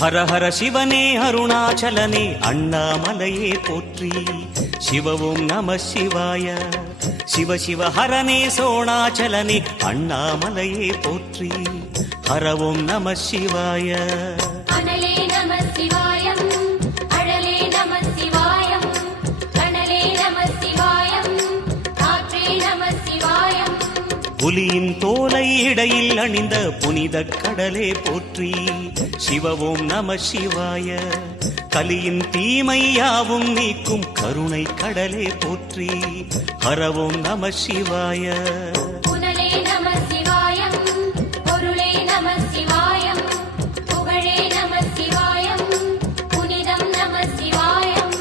ஹர ஹர சிவனே அருணாச்சலனே அண்ணாமலையே போற்றி. சிவவும் நம சிவாய. சிவ சிவ ஹரனே சோணாச்சலனே அண்ணாமலையே போற்றி. ஹரவும் நம சிவாய. அனலே நம சிவாயம், அழலே நம சிவாயம், கனலே நம சிவாயம், காற்றே நம சிவாயம். புலியின் தோலை இடையில் அணிந்த புனித கடலே போற்றி. சிவவும் நம சிவாய. கலியின் தீமையாவும் நீக்கும் கருணை கடலே போற்றி. ஹரவும் நம சிவாய. புனலே நம சிவாயம், பொருளே நம சிவாயம், புகழே நம சிவாயம், புனிதம் நம சிவாயம்.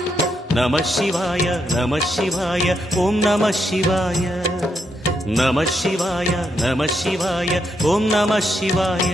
நம சிவாய நம சிவாய ஓம் நம சிவாய. நம சிவாய நம சிவாய ஓம் நம சிவாய.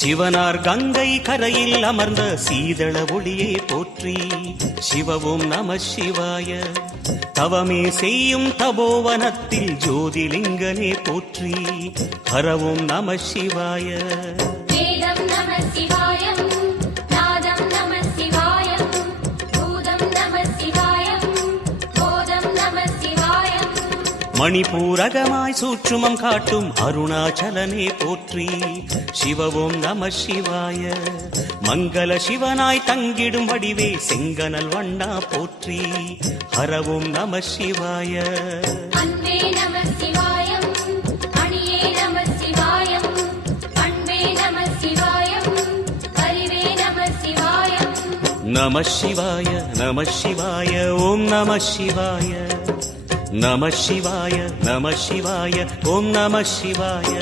சிவனார் கங்கை கரையில் அமர்ந்த சீதள ஒளியே போற்றி. சிவவும் நம சிவாய. தவமே செய்யும் தபோவனத்தில் ஜோதிலிங்கனே போற்றி. ஹரவும் நம சிவாய. வேதம் நம சிவாயம், நாதம் நம சிவாயம், பூதம் நம சிவாயம், போதம் நம சிவாயம். மணிபூரகமாய் சூட்சுமம் காட்டும் அருணாச்சலனே போற்றி. சிவவும் நம சிவாய. மங்கள சிவனாய் தங்கிடும் வடிவே செங்கனல் வண்ணா போற்றி. ஹரவும் நம சிவாய. அன்பே நம சிவாயம், அணியே நம சிவாயம், அன்பே நம சிவாயம், அறிவே நம சிவாயம். நம சிவாய நம சிவாய ஓம் நம சிவாய. நம சிவாய நம சிவாய ஓம் நம சிவாய.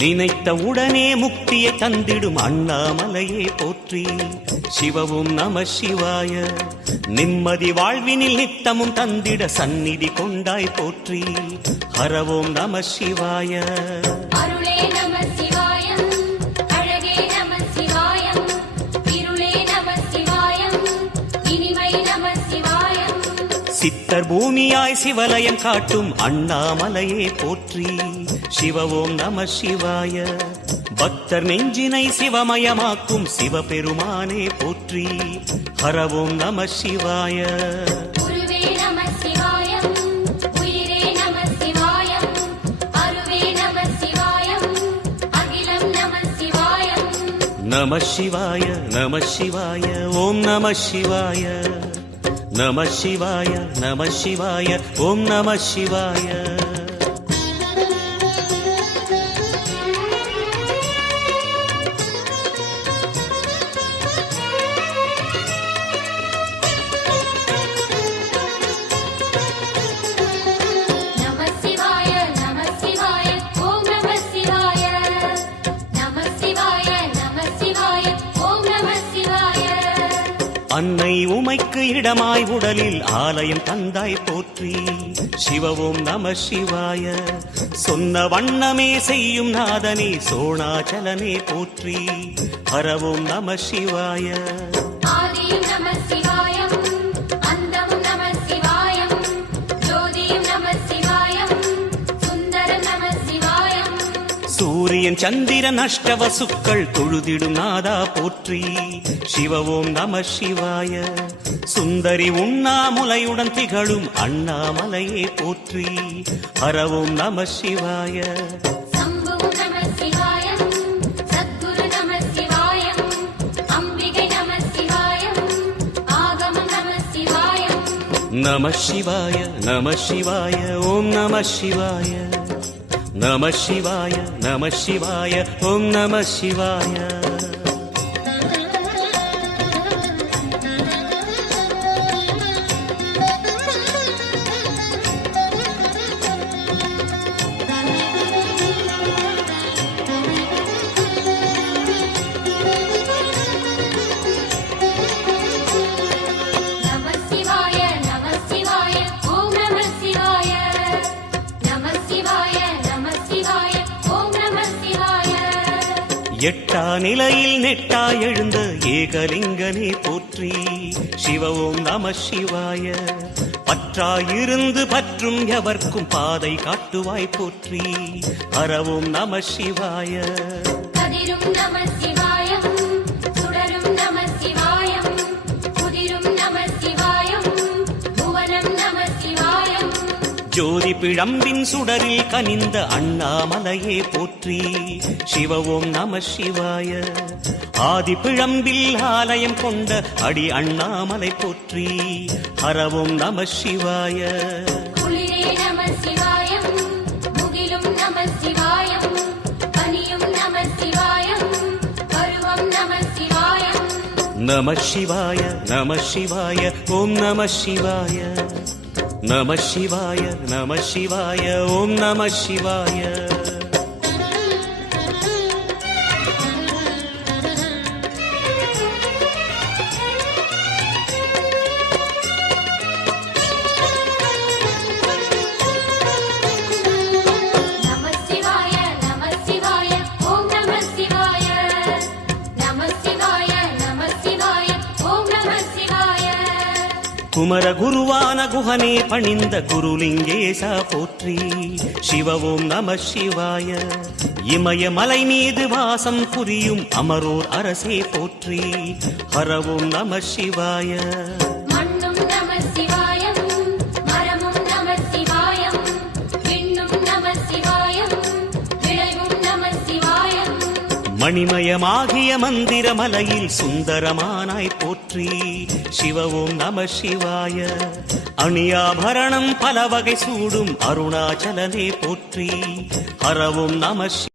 நினைத்த உடனே முக்தியை தந்திடும் அண்ணாமலையே போற்றி. சிவவும் நம சிவாய. நிம்மதி வாழ்வினில் நித்தமும் தந்திட சந்நிதி கொண்டாய் போற்றி. ஹரவும் நம சிவாய. அருளே நம சிவாயம், அழகே நம சிவாயம், இருளே நம சிவாயம், இனிமை நம சிவாயம். சித்தர் பூமியாய் சிவலயம் காட்டும் அண்ணாமலையே போற்றி. சிவவும் நம சிவாய. பக்தர் நெஞ்சினை சிவமயமாக்கும் சிவபெருமானே போற்றி. ஹரவும் நம சிவாய. குருவே நம சிவாயம், உயிரே நம சிவாயம், அருவே நம சிவாயம், அகிலம் நம சிவாயம். நம சிவாய நம சிவாய ஓம் நம சிவாய. நம சிவாய நம சிவாய ஓம் நம சிவாய. அன்னை உமைக்கு இடமாய் உடலில் ஆலயம் தந்தாய் போற்றி. சிவவும் நம சிவாய. சொன்ன வண்ணமே செய்யும் நாதனே சோணாச்சலனே போற்றி. ஹரவும் நம சிவாய. ஆதியும் நம சிவாயம், அந்தமும் நம சிவாயம், ஜோதியும் நம சிவாயம், சுந்தரம் நம சிவாயம். சூரியன் சந்திரன் அஷ்டவசுக்கள் தொழுதிடும் நாதா போற்றி. சிவவும் நம சிவாய. சுந்தரி உண்ணாமுலையுடன் திகழும் அண்ணாமலையே போற்றி. ஹரவும் நம சிவாய. சம்புவும் நம சிவாயம், சத்குரு நம சிவாயம், அம்பிகை நம சிவாயம், ஆகமம் நம சிவாயம். நம சிவாய நம சிவாய ஓம் நம சிவாய நம சிவாய நம சிவாய ஓம் நம சிவாய நம சிவாய நம சிவாய ஓம் நம சிவாய நம சிவாய நம சிவாய ஓம் நம சிவாய எட்டா நிலையில் நெட்டா எழுந்த ஏகலிங்கனே போற்றி சிவ ஓம் நம சிவாய பற்றாயிருந்து பற்றும் எவர்க்கும் பாதை காட்டுவாய் போற்றி ஹர ஓம் நம சிவாய கதிரும் நம சிவாயம் சுடரும் நம சிவாயம் குதிரும் நம சிவாயம் புவனம் நம சிவாயம் ஜோதி பிழம்பின் சுடரில் கனிந்த அண்ணாமலையே போற்றி சிவ ஓம் நம சிவாய ஆதி பிழம்பில் ஆலயம் கொண்ட அடி அண்ணாமலை போற்றி ஹர ஓம் நம சிவாய குளிரே நம சிவாயம் முகிலும் நம சிவாயம் பனியும் நம சிவாயம் பருவம் நம சிவாயம் நம சிவாய நம சிவாய ஓம் நம சிவாய நம சிவாய நம சிவாய ஓம் நம சிவாய நம சிவாய நம சிவாய ஓம் நம சிவாய நம சிவாய நம சிவாய ஓம் நம சிவாய குமர குருவான குஹனே பணிந்த குருலிங்கேசா போற்றி சிவ ஓம் நம சிவாய இமய மலை மீது வாசம் புரியும் அமரோர் அரசே போற்றி ஹர ஓம் நம சிவாய மண்ணும் நம சிவாயம் மரமும் நம சிவாயம் விண்ணும் நம சிவாயம் விளைவும் நம சிவாயம் மணிமயமாகிய மந்திர மலையில் சுந்தரமானாய் போற்றி சிவ ஓம் நம சிவாய அணியாபரணம் பல வகை சூடும் அருணாச்சலனே போற்றி ஹர ஓம் நம